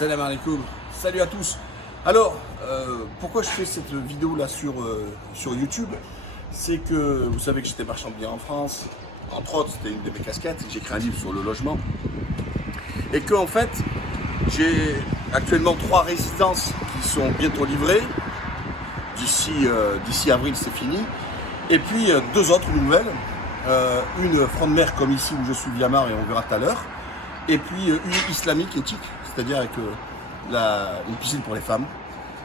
Salam alaikum, salut à tous. Alors, pourquoi je fais cette vidéo là sur YouTube? C'est que vous savez que j'étais marchand de biens en France, entre autres, c'était une de mes casquettes, j'ai écrit un livre sur le logement. Et que en fait, j'ai actuellement 3 résidences qui sont bientôt livrées. D'ici avril, c'est fini. Et puis 2 autres nouvelles. Une front de mer comme ici où je suis Viamar et on verra tout à l'heure. Et puis une islamique éthique, c'est-à-dire avec une piscine pour les femmes.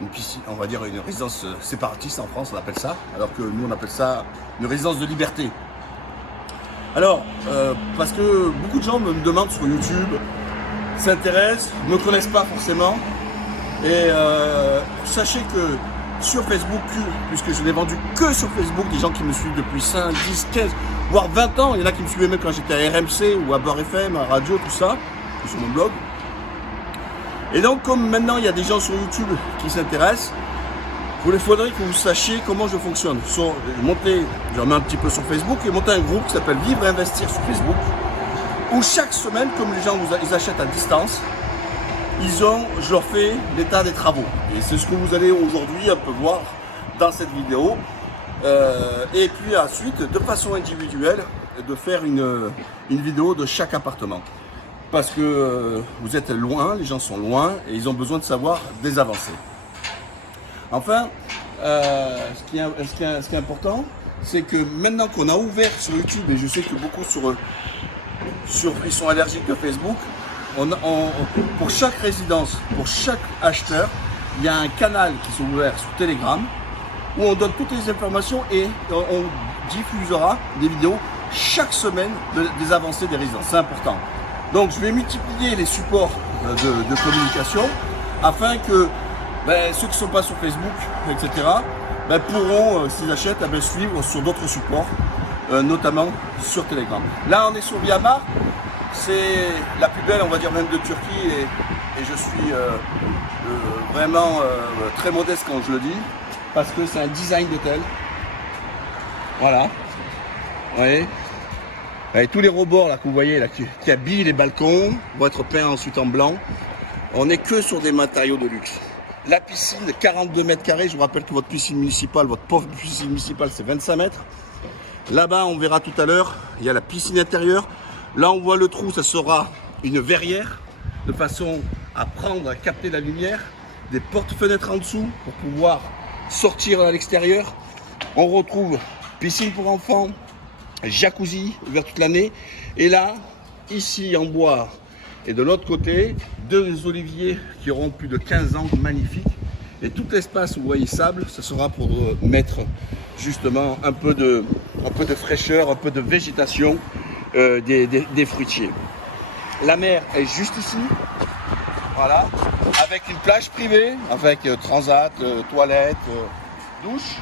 Une piscine, on va dire une résidence séparatiste en France, on appelle ça. Alors que nous on appelle ça une résidence de liberté. Alors, parce que beaucoup de gens me demandent sur YouTube, s'intéressent, ne me connaissent pas forcément. Et sachez que sur Facebook, puisque je n'ai vendu que sur Facebook, des gens qui me suivent depuis 5, 10, 15, voire 20 ans, il y en a qui me suivaient même quand j'étais à RMC ou à Beurre FM, à radio, tout ça, sur mon blog. Et donc, comme maintenant il y a des gens sur YouTube qui s'intéressent, il faudrait que vous sachiez comment je fonctionne. Je remets un petit peu sur Facebook et monter un groupe qui s'appelle Vivre et Investir sur Facebook, où chaque semaine, comme les gens ils achètent à distance, je leur fais l'état des travaux. Et c'est ce que vous allez aujourd'hui un peu voir dans cette vidéo. Et puis ensuite, de façon individuelle, de faire une vidéo de chaque appartement. Parce que vous êtes loin, les gens sont loin et ils ont besoin de savoir des avancées. Enfin, ce qui est important, c'est que maintenant qu'on a ouvert sur YouTube, et je sais que beaucoup ils sont allergiques de Facebook, pour chaque résidence, pour chaque acheteur, il y a un canal qui s'est ouvert sur Telegram où on donne toutes les informations et on diffusera des vidéos chaque semaine des avancées des résidences. C'est important. Donc je vais multiplier les supports de communication afin que ceux qui ne sont pas sur Facebook, etc., pourront, s'ils achètent, suivre sur d'autres supports, notamment sur Telegram. Là, on est sur Viamar. C'est la plus belle, on va dire, même de Turquie, et je suis vraiment très modeste quand je le dis, parce que c'est un design d'hôtel. Voilà. Vous voyez, avec tous les rebords là, que vous voyez là, qui habillent les balcons, vont être peints ensuite en blanc. On n'est que sur des matériaux de luxe. La piscine, 42 mètres carrés, je vous rappelle que votre piscine municipale, c'est 25 mètres. Là-bas, on verra tout à l'heure, il y a la piscine intérieure. Là, on voit le trou, ça sera une verrière, de façon à capter la lumière, des portes-fenêtres en dessous pour pouvoir sortir à l'extérieur. On retrouve piscine pour enfants, jacuzzi ouvert toute l'année. Et là, ici en bois, et de l'autre côté, 2 oliviers qui auront plus de 15 ans, magnifiques. Et tout l'espace où vous voyez sable, ce sera pour mettre justement un peu de fraîcheur, un peu de végétation. Des fruitiers. La mer est juste ici, voilà, avec une plage privée, avec transat, toilette, douche,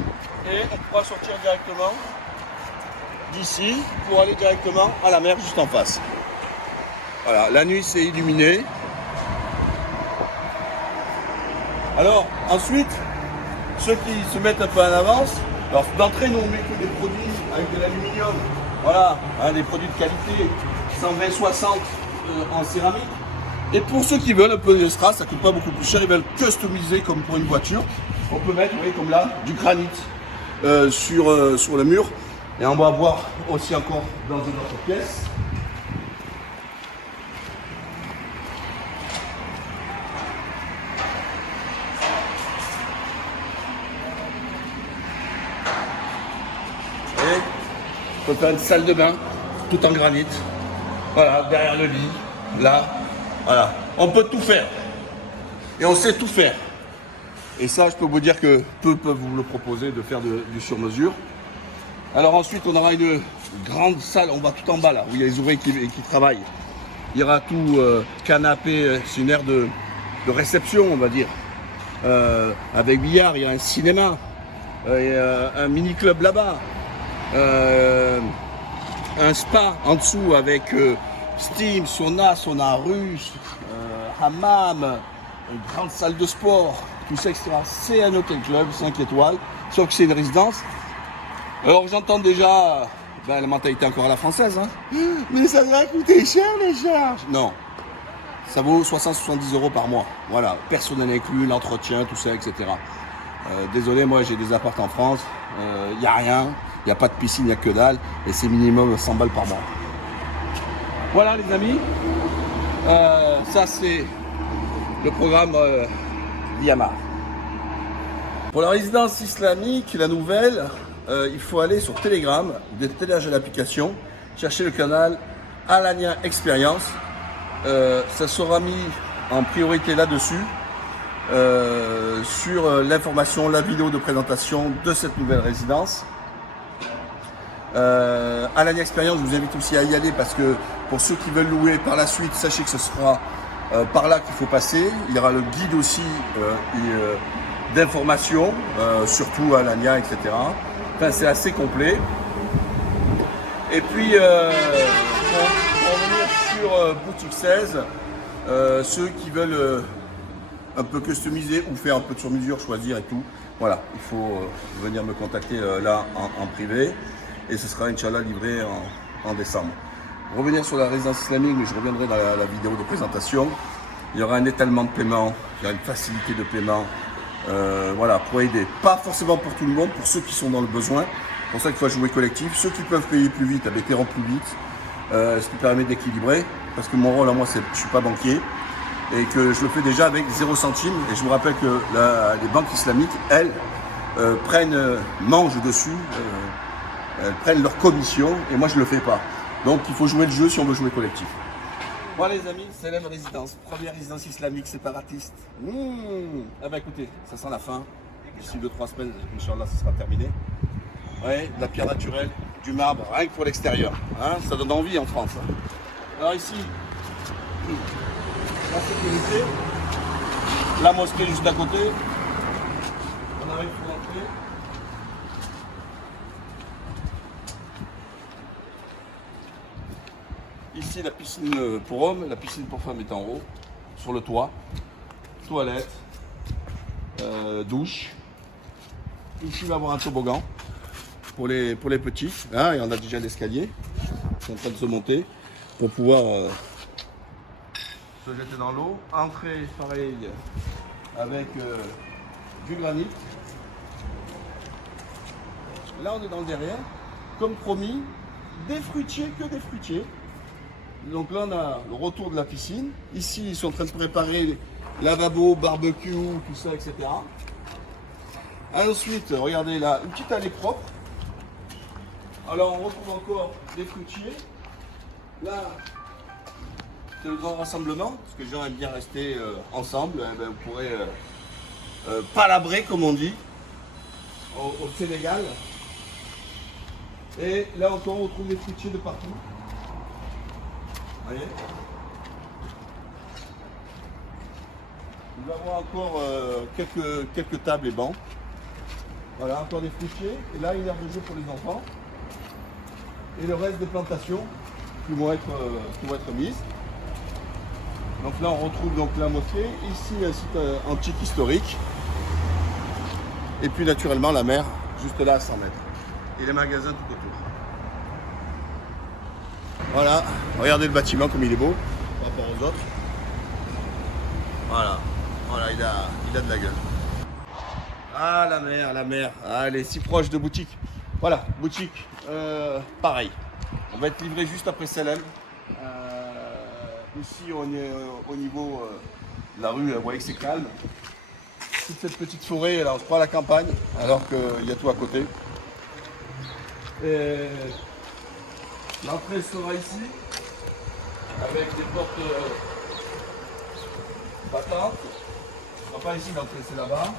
et on pourra sortir directement d'ici pour aller directement à la mer juste en face. Voilà, la nuit c'est illuminé. Alors ensuite, ceux qui se mettent un peu en avance, alors d'entrée nous on met que des produits avec de l'aluminium. Voilà, des produits de qualité, 120-60 en céramique. Et pour ceux qui veulent un peu de strass, ça coûte pas beaucoup plus cher, ils veulent customiser comme pour une voiture. On peut mettre, vous voyez, comme là, du granit sur le mur. Et on va voir aussi encore dans une autre pièce. On peut faire une salle de bain, tout en granit. Voilà, derrière le lit, là, voilà. On peut tout faire. Et on sait tout faire. Et ça, je peux vous dire que peu peuvent vous le proposer de faire du sur-mesure. Alors ensuite, on aura une grande salle, on va tout en bas là, où il y a les ouvriers qui travaillent. Il y aura tout canapé, c'est une aire de réception, on va dire. Avec billard, il y a un cinéma, il y a un mini-club là-bas. Un spa en dessous avec steam, sauna russe, hammam, une grande salle de sport, tout ça, etc. C'est un hôtel club, 5 étoiles, sauf que c'est une résidence. Alors j'entends déjà la mentalité encore à la française, hein. Mais ça va coûter cher les charges. Non, ça vaut 60-70 € par mois. Voilà, personnel inclus, l'entretien, tout ça, etc. Désolé, moi j'ai des apparts en France, il n'y a rien, il n'y a pas de piscine, il n'y a que dalle, et c'est minimum 100 balles par mois. Voilà les amis, ça c'est le programme Yamaha. Pour la résidence islamique, la nouvelle, il faut aller sur Telegram, télécharger l'application, chercher le canal Alania Experience. Ça sera mis en priorité là-dessus, sur l'information, la vidéo de présentation de cette nouvelle résidence. Alania Experience, je vous invite aussi à y aller parce que pour ceux qui veulent louer par la suite, sachez que ce sera par là qu'il faut passer. Il y aura le guide aussi d'informations, surtout Alania, etc. Enfin, c'est assez complet. Et puis, pour revenir sur Boutique 16, ceux qui veulent un peu customiser ou faire un peu de sur-mesure, choisir et tout, voilà, il faut venir me contacter là en privé et ce sera Inch'Allah livré en décembre. Revenir sur la résidence islamique, mais je reviendrai dans la vidéo de présentation. Il y aura un étalement de paiement, il y aura une facilité de paiement, voilà, pour aider. Pas forcément pour tout le monde, pour ceux qui sont dans le besoin. C'est pour ça qu'il faut jouer collectif. Ceux qui peuvent payer plus vite, paieront plus vite, ce qui permet d'équilibrer. Parce que mon rôle à moi, je ne suis pas banquier et que je le fais déjà avec 0 centime. Et je vous rappelle que les banques islamiques, elles, mangent dessus, elles prennent leur commission et moi je ne le fais pas. Donc il faut jouer le jeu si on veut jouer collectif. Voilà les amis, c'est la résidence, première résidence islamique séparatiste. Ah bah écoutez, ça sent la fin. D'ici 2-3 semaines, Inch'Allah, ça sera terminé. Ouais, de la pierre naturelle, du marbre, rien que pour l'extérieur. Hein, ça donne envie en France. Hein. Alors ici, la sécurité, la mosquée juste à côté. On arrive pour l'entrée. Ici, la piscine pour hommes, la piscine pour femmes est en haut, sur le toit. Toilette, douche. Ici, il va y avoir un toboggan pour les petits. Hein, et on a déjà l'escalier qui est en train de se monter pour pouvoir se jeter dans l'eau. Entrée, pareil, avec du granit. Là, on est dans le derrière. Comme promis, des fruitiers, que des fruitiers. Donc là, on a le retour de la piscine. Ici, ils sont en train de préparer lavabo, barbecue, tout ça, etc. Ensuite, regardez là, une petite allée propre. Alors, on retrouve encore des fruitiers. Là, c'est le grand rassemblement, parce que les gens aiment bien rester ensemble. Eh ben, vous pourrez palabrer, comme on dit, au Sénégal. Et là encore, on retrouve des fruitiers de partout. Vous voyez, nous avons encore quelques tables et bancs. Voilà, encore des fruitiers. Et là, une aire de jeu pour les enfants. Et le reste des plantations qui vont être mises. Donc là, on retrouve donc la mosquée. Ici, un site antique historique. Et puis naturellement, la mer, juste là à 100 mètres. Et les magasins tout autour. Voilà, regardez le bâtiment comme il est beau par rapport aux autres. Voilà, voilà, il a de la gueule. Ah la mer, ah, elle est si proche de boutique. Voilà, boutique, pareil. On va être livré juste après Salem. Ici on est au niveau de la rue, vous voyez que c'est calme. Toute cette petite forêt, là on se croit à la campagne, alors qu'il y a tout à côté. Et l'entrée sera ici, avec des portes battantes. Pas ici, l'entrée c'est là-bas.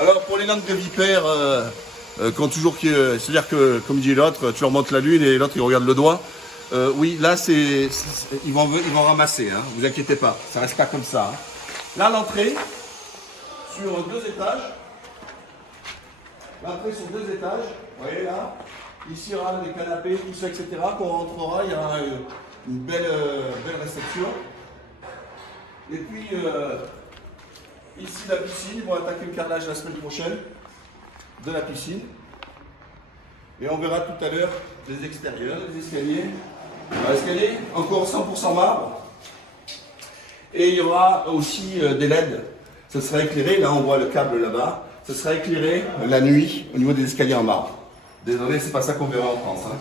Alors pour les langues de vipères, c'est-à-dire que, comme dit l'autre, tu leur montres la lune et l'autre il regarde le doigt. Oui, là ils vont ramasser, hein, vous inquiétez pas, ça reste pas comme ça. Hein. Là l'entrée, sur 2 étages. L'entrée sur 2 étages, vous voyez là, ici il y aura des canapés, tout ça, etc. Quand on rentrera, il y aura une belle réception. Et puis, ici la piscine, ils vont attaquer le carrelage la semaine prochaine de la piscine. Et on verra tout à l'heure les extérieurs, les escaliers. L'escalier, encore 100% marbre. Et il y aura aussi des LED. Ça sera éclairé, là on voit le câble là-bas. Ça sera éclairé la nuit au niveau des escaliers en marbre. Désolé, c'est pas ça qu'on verra en France. Hein.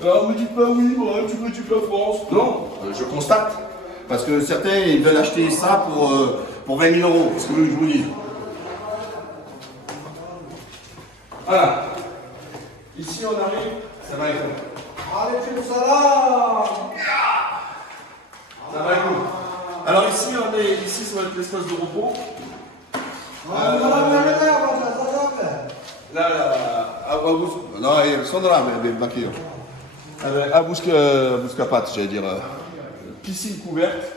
Alors, me dites pas oui, ouais, tu critiques la France. Non, je constate. Parce que certains ils veulent acheter ça pour 20 000 euros. C'est ce que je vous dis. Voilà. Ici on arrive, ça va être. Aleyküm salam. Ça va être. Alors ici on est, ici ça va être l'espace de repos. Là, non, Sondra, mais Bakir. À Bouscapat, j'allais dire. Piscine couverte.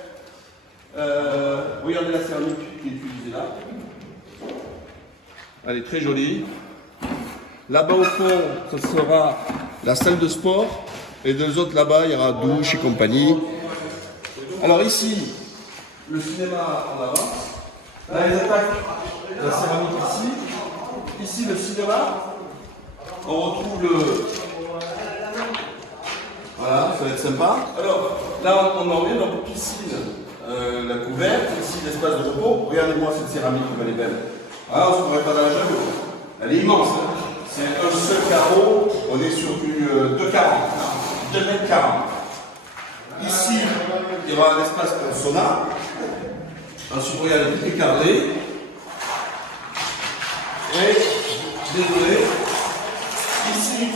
Regardez la céramique qui est utilisée là. Elle est très jolie. Là-bas au fond, ce sera la salle de sport. Et deux autres là-bas, il y aura douche et compagnie. Alors ici, le cinéma en avant. Là, les attaques de la céramique ici. Ici, le cinéma. On retrouve le... Voilà, ça va être sympa. Alors, là, on en revient dans la piscine, la couverte. Ici, l'espace de repos. Regardez-moi cette céramique comme elle est belle. Ah, on ne se pourrait pas dans la jambe. Elle est immense. Hein. C'est un seul carreau. On est sur du 2,40. 2,40 m. Ici, il y aura un espace pour le sauna. Ensuite, regardez, tout est carré. Et, désolé, ici,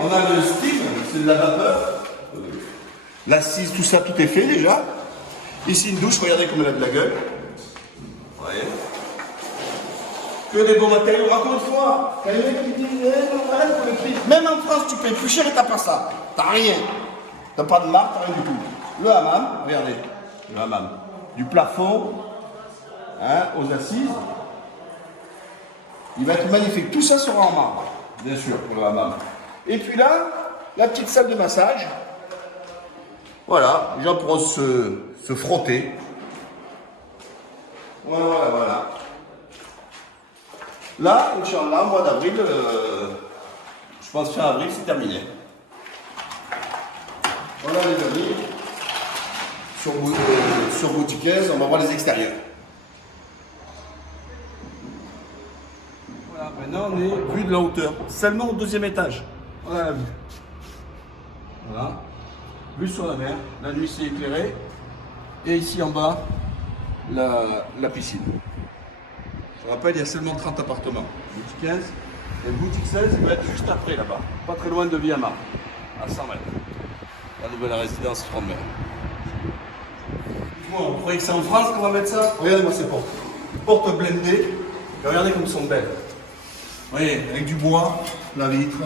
on a le steam, c'est de la vapeur. L'assise, tout ça, tout est fait déjà. Ici, une douche, regardez comme elle a de la gueule. Vous voyez. Que des bons matériaux. Encore une fois, quand il y a un mec qui dit, pour le prix. Même en France, tu payes plus cher et t'as pas ça. T'as rien. T'as pas de marque, t'as rien du tout. Le hammam, regardez. Le hammam. Du plafond hein, aux assises. Il va être magnifique. Tout ça sera en marbre, bien sûr, pour le hammam. Et puis là, la petite salle de massage. Voilà, les gens pourront se frotter. Voilà, voilà, voilà. Là, Inch'Allah, mois d'avril, je pense fin avril, c'est terminé. Voilà les amis. Sur Boutiquaise, on va voir les extérieurs. Voilà, maintenant on est vue de la hauteur, seulement au deuxième étage. Voilà la vue. Voilà. Vue sur la mer, la nuit c'est éclairé. Et ici en bas, la piscine. Je rappelle, il y a seulement 30 appartements. Boutique 15 et boutique 16, il va être juste après là-bas, pas très loin de Viamar, à 100 mètres. La nouvelle résidence Frommer. Vous croyez que c'est en France qu'on va mettre ça? Regardez-moi ces portes. Portes blindées. Et regardez comme elles sont belles. Vous voyez, avec du bois, la vitre.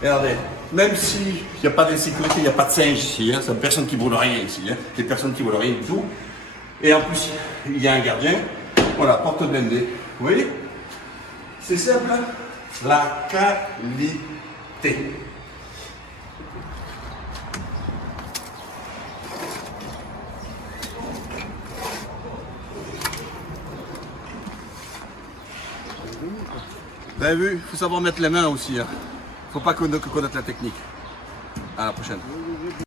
Regardez, même s'il n'y a pas d'insécurité, il n'y a pas de singe ici, hein, c'est personne qui brûle rien ici, hein, c'est personne qui brûle rien du tout. Et en plus, il y a un gardien. Voilà, porte blindée. Vous voyez? C'est simple, hein? La qualité. Vous avez vu, il faut savoir mettre les mains aussi. Il ne faut pas connaître la technique. À la prochaine.